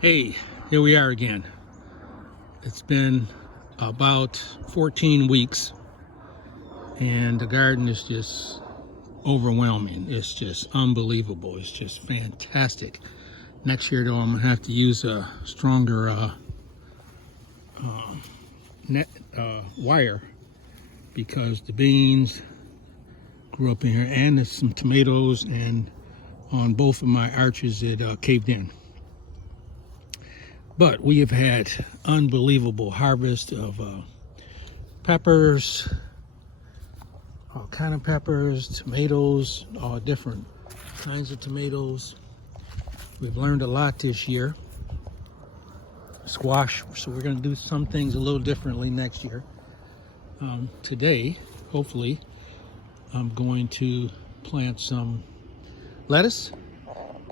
Hey, here we are again. It's been about 14 weeks and the garden is just overwhelming. It's just unbelievable. It's just fantastic. Next year though, I'm gonna have to use a stronger net wire because the beans grew up in here and there's some tomatoes, and on both of my arches it caved in. But we have had unbelievable harvest of peppers, all kind of peppers, tomatoes, all different kinds of tomatoes. We've learned a lot this year. Squash, so we're going to do some things a little differently next year. Today, hopefully, I'm going to plant some lettuce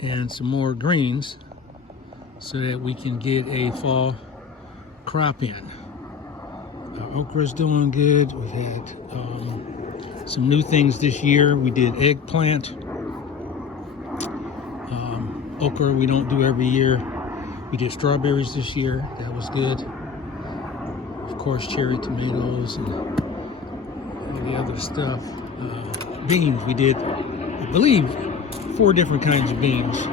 and some more greens so that we can get a fall crop in. Our okra's doing good. We've had some new things this year. We did eggplant. Okra we don't do every year. We did strawberries this year. That was good. Of course, cherry tomatoes and all the other stuff. Beans, we did, I believe, 4 different kinds of beans.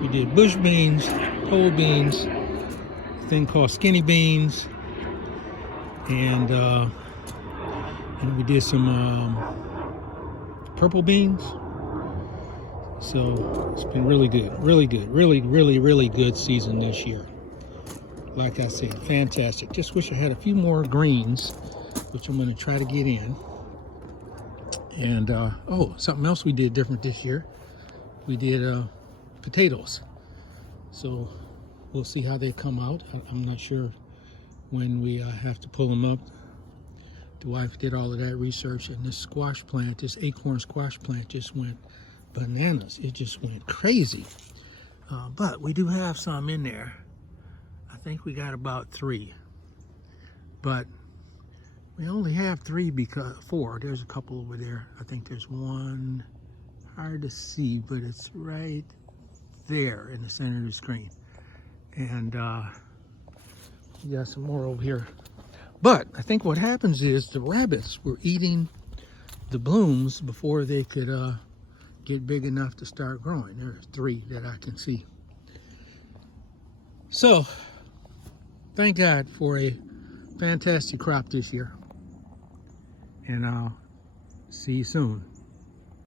We did bush beans, pole beans, a thing called skinny beans, and we did some purple beans. So it's been really good, really good season this year. Like I said, fantastic. Just wish I had a few more greens, which I'm going to try to get in. And oh, something else we did different this year. We did potatoes. So we'll see how they come out. I'm not sure when we have to pull them up. The wife did all of that research, and this squash plant, this acorn squash plant, just went bananas. It just went crazy. But we do have some in there. I think we got about 3. But we only have 3 because 4. There's a couple over there. I think there's one, hard to see, but it's right there in the center of the screen. And we got some more over here. But I think what happens is the rabbits were eating the blooms before they could get big enough to start growing. There's 3 that I can see. So, thank God for a fantastic crop this year. And I'll see you soon.